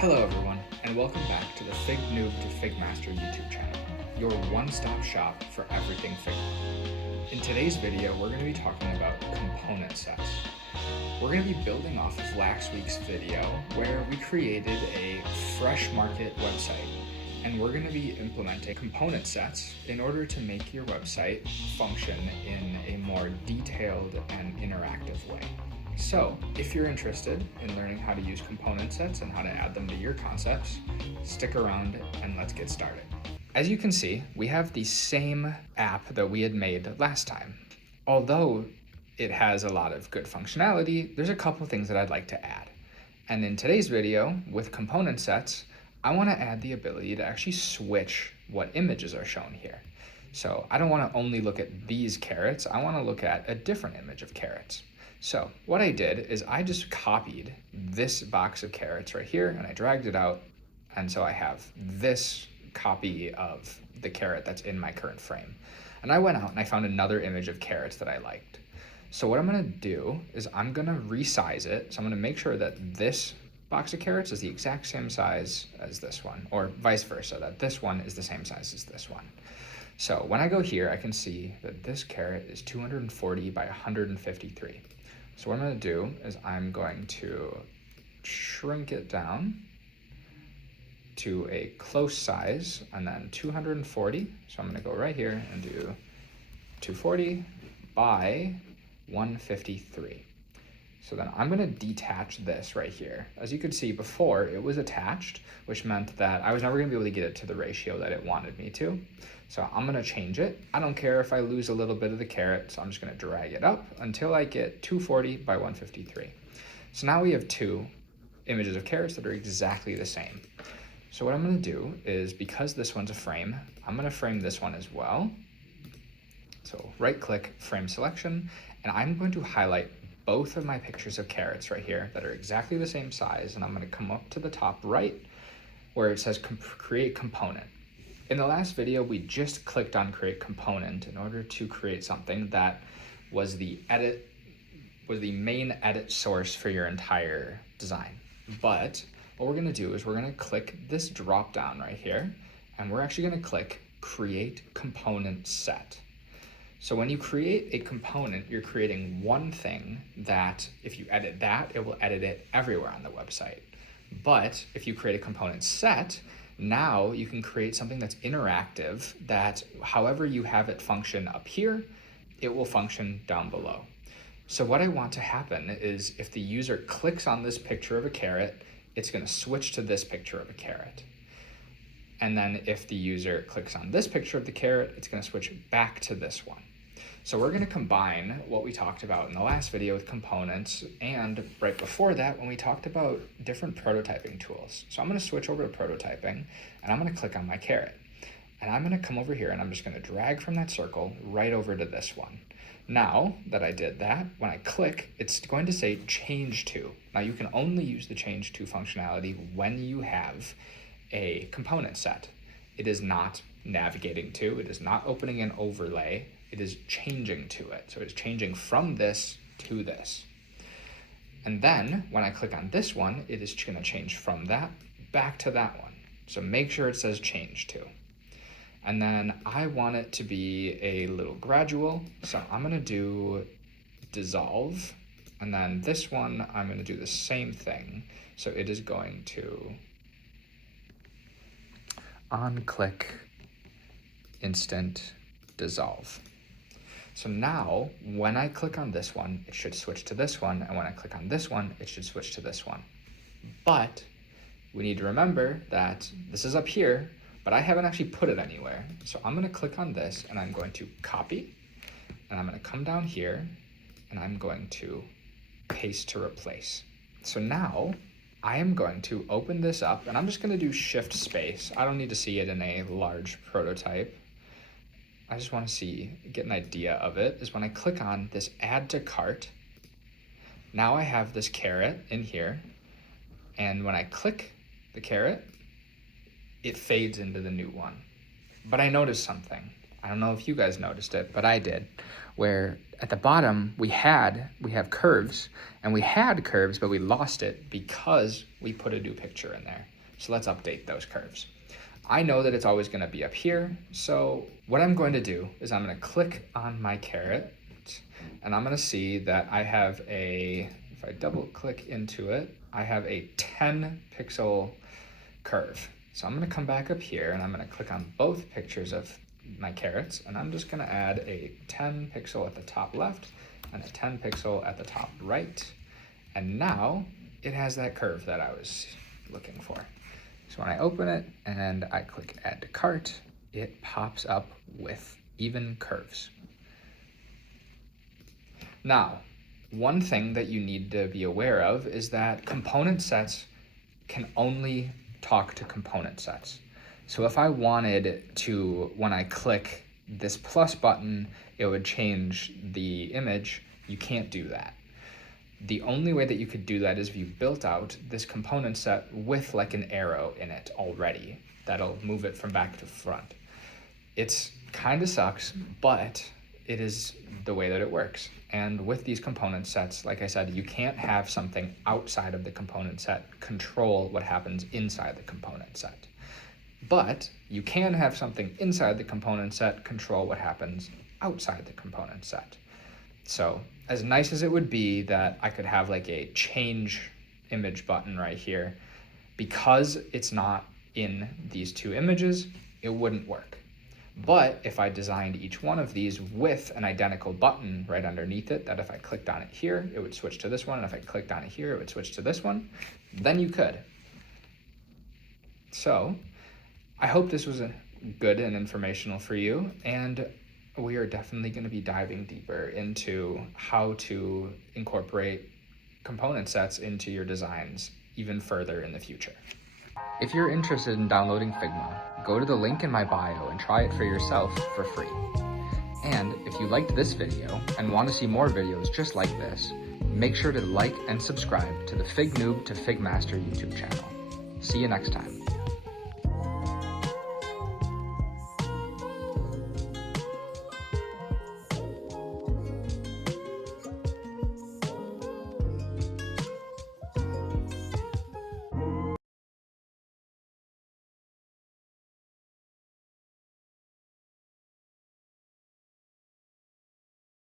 Hello everyone, and welcome back to the Fignoob to Figmaster YouTube channel, your one-stop shop for everything Figma. In today's video, we're going to be talking about component sets. We're going to be building off of last week's video where we created a fresh market website, and we're going to be implementing component sets in order to make your website function in a more detailed and interactive way. So, if you're interested in learning how to use component sets and how to add them to your concepts, stick around and let's get started. As you can see, we have the same app that we had made last time. Although it has a lot of good functionality, there's a couple things that I'd like to add. And in today's video, with component sets, I want to add the ability to actually switch what images are shown here. So I don't want to only look at these carrots, I want to look at a different image of carrots. So what I did is I just copied this box of carrots right here and I dragged it out. And so I have this copy of the carrot that's in my current frame. And I went out and I found another image of carrots that I liked. So what I'm gonna do is I'm gonna resize it. So I'm gonna make sure that this box of carrots is the exact same size as this one, or vice versa, that this one is the same size as this one. So when I go here, I can see that this carrot is 240 by 153. So what I'm going to do is I'm going to shrink it down to a close size and then 240. So I'm going to go right here and do 240 by 153. So then I'm going to detach this right here. As you could see before, it was attached, which meant that I was never going to be able to get it to the ratio that it wanted me to. So I'm going to change it. I don't care if I lose a little bit of the carrot, so I'm just going to drag it up until I get 240 by 153. So now we have two images of carrots that are exactly the same. So what I'm going to do is, because this one's a frame, I'm going to frame this one as well. So right click, frame selection, and I'm going to highlight both of my pictures of carrots right here that are exactly the same size, and I'm going to come up to the top right where it says create component. In the last video, we just clicked on create component in order to create something that was the main edit source for your entire design. But what we're going to do is we're going to click this drop down right here, and we're actually going to click create component set. So when you create a component, you're creating one thing that if you edit that, it will edit it everywhere on the website. But if you create a component set, now you can create something that's interactive, that however you have it function up here, it will function down below. So what I want to happen is if the user clicks on this picture of a carrot, it's going to switch to this picture of a carrot. And then if the user clicks on this picture of the carrot, it's going to switch back to this one. So we're going to combine what we talked about in the last video with components, and right before that when we talked about different prototyping tools. So I'm going to switch over to prototyping, and I'm going to click on my carrot. And I'm going to come over here and I'm just going to drag from that circle right over to this one. Now that I did that, when I click, it's going to say change to. Now you can only use the change to functionality when you have a component set. It is not navigating to, it is not opening an overlay, it is changing to it. So it's changing from this to this. And then when I click on this one, it is going to change from that back to that one. So make sure it says change to. And then I want it to be a little gradual. So I'm going to do dissolve. And then this one, I'm going to do the same thing. So it is going to on click instant dissolve. So now when I click on this one, it should switch to this one. And when I click on this one, it should switch to this one. But we need to remember that this is up here, but I haven't actually put it anywhere. So I'm going to click on this and I'm going to copy, and I'm going to come down here and I'm going to paste to replace. So now I am going to open this up, and I'm just going to do shift space. I don't need to see it in a large prototype. I just want to get an idea of it, is when I click on this add to cart, now I have this carrot in here, and when I click the carrot, it fades into the new one. But I noticed something. I don't know if you guys noticed it, but I did, where at the bottom we have curves, and we had curves, but we lost it because we put a new picture in there. So let's update those curves. I know that it's always going to be up here, so what I'm going to do is I'm going to click on my carrot, and I'm going to see that I have if I double click into it, I have a 10 pixel curve. So I'm going to come back up here, and I'm going to click on both pictures of my carrots, and I'm just going to add a 10 pixel at the top left and a 10 pixel at the top right. And now it has that curve that I was looking for. So when I open it and I click add to cart, it pops up with even curves. Now, one thing that you need to be aware of is that component sets can only talk to component sets. So if I wanted to, when I click this plus button, it would change the image, you can't do that. The only way that you could do that is if you built out this component set with like an arrow in it already. That'll move it from back to front. It's kind of sucks, but it is the way that it works. And with these component sets, like I said, you can't have something outside of the component set control what happens inside the component set. But you can have something inside the component set control what happens outside the component set. So as nice as it would be that I could have like a change image button right here, because it's not in these two images, it wouldn't work. But if I designed each one of these with an identical button right underneath it, that if I clicked on it here, it would switch to this one, and if I clicked on it here, it would switch to this one, then you could. So I hope this was good and informational for you, and we are definitely going to be diving deeper into how to incorporate component sets into your designs even further in the future. If you're interested in downloading Figma, go to the link in my bio and try it for yourself for free. And if you liked this video and want to see more videos just like this, make sure to like and subscribe to the Fignoob to Figmaster YouTube channel. See you next time.